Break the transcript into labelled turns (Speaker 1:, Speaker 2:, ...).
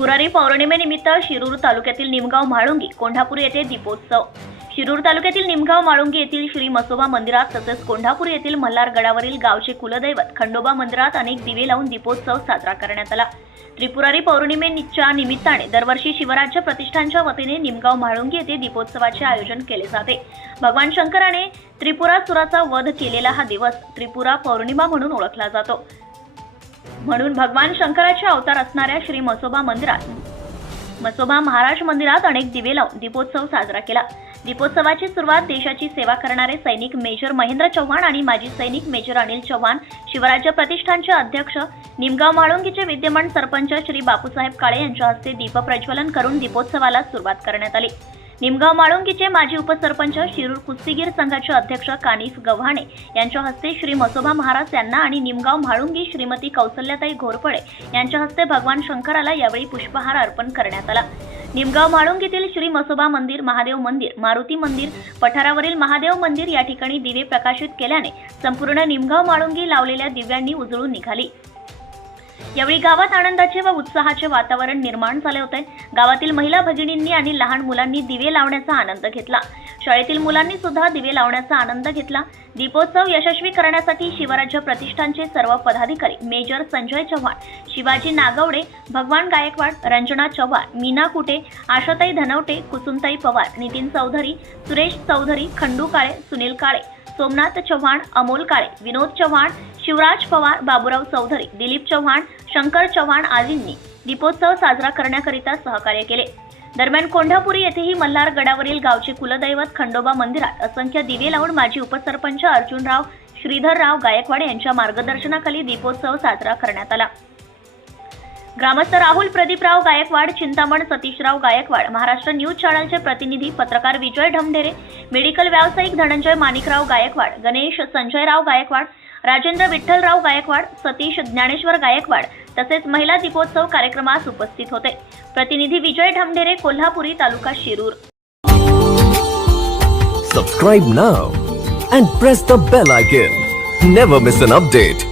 Speaker 1: पुरारी पौर्णिमेनिमित्त शिरूर तालुक्यातील निमगाव म्हाळुंगी कोंढापूर येथे दीपोत्सव. शिरूर तालुक्यातील निमगाव माळुंगी येथील श्री मसोबा मंदिरात तसेच कोंढापूर येथील मल्हार गडावरील गावचे कुलदैवत खंडोबा मंदिरात अनेक दिवे लावून दीपोत्सव साजरा करण्यात आला. त्रिपुरारी पौर्णिमेच्या निमित्ताने दरवर्षी शिवराज्य प्रतिष्ठानच्या वतीने निमगाव म्हाळुंगी येथे दीपोत्सवाचे आयोजन केले जाते. भगवान शंकराने त्रिपुरासुराचा वध केलेला हा दिवस त्रिपुरा पौर्णिमा म्हणून ओळखला जातो. म्हणून भगवान शंकराचे अवतार असणाऱ्या श्री मसोबा मंदिरात मसोबा महाराज मंदिरात अनेक दिवे लावून दीपोत्सव साजरा केला. दीपोत्सवाची सुरुवात देशाची सेवा करणारे सैनिक मेजर महेंद्र चव्हाण आणि माजी सैनिक मेजर अनिल चव्हाण शिवराज्य प्रतिष्ठानचे अध्यक्ष निमगाव म्हाळुंगीचे विद्यमान सरपंच श्री बापूसाहेब काळे यांच्या हस्ते दीपप्रज्वलन करून दीपोत्सवाला सुरुवात करण्यात आली. निमगाव माळुंगीचे माजी उपसरपंच शिरूर कुस्तीगीर संघाचे अध्यक्ष कानिफ गव्हाणे यांच्या हस्ते श्री मसोबा महाराज यांना आणि निमगाव म्हाळुंगी श्रीमती कौसल्याताई घोरपडे यांच्या हस्ते भगवान शंकराला यावेळी पुष्पहार अर्पण करण्यात आला. निमगाव म्हाळुंगीतील श्री मसोबा मंदिर महादेव मंदिर मारुती मंदिर पठारावरील महादेव मंदिर या ठिकाणी दिवे प्रकाशित केल्याने संपूर्ण निमगाव म्हाळुंगी लावलेल्या दिव्यांनी उजळून निघाली. यावेळी गावात आनंदाचे व उत्साहाचे वातावरण निर्माण झाले होते. गावातील महिला भगिनींनी आणि लहान मुलांनी दिवे लावण्याचा आनंद घेतला. शाळेतील मुलांनी सुद्धा दिवे लावण्याचा आनंद घेतला. दीपोत्सव यशस्वी करण्यासाठी शिवराज्य प्रतिष्ठानचे सर्व पदाधिकारी मेजर संजय चव्हाण शिवाजी नागवडे भगवान गायकवाड रंजना चव्हाण मीना कुटे आशाताई धनवटे कुसुमताई पवार नितीन चौधरी सुरेश चौधरी खंडू काळे सुनील काळे सोमनाथ चव्हाण अमोल काळे विनोद चव्हाण शिवराज पवार बाबुराव चौधरी दिलीप चव्हाण शंकर चव्हाण आदींनी दीपोत्सव साजरा करण्याकरिता सहकार्य केले. दरम्यान कोंढापुरी येथेही मल्हार गडावरील गावचे कुलदैवत खंडोबा मंदिरात असंख्य दिवे लावून माजी उपसरपंच अर्जुनराव श्रीधरराव गायकवाड यांच्या मार्गदर्शनाखाली दीपोत्सव साजरा करण्यात आला. ग्रामस्थ राहुल प्रदीपराव गायकवाड चिंतामण सतीशराव गायकवाड महाराष्ट्र न्यूज चॅनलचे प्रतिनिधी पत्रकार विजय ढमढेरे मेडिकल व्यावसायिक धनंजय माणिकराव गायकवाड गणेश संजयराव गायकवाड राजेंद्र विठ्ठलराव गायकवाड सतीश ज्ञानेश्वर गायकवाड तसेच महिला दीपोत्सव कार्यक्रमास उपस्थित होते. प्रतिनिधी Vijay Dhamdhere Kolhapuri taluka Shirur.
Speaker 2: Subscribe now and press the bell icon never miss an update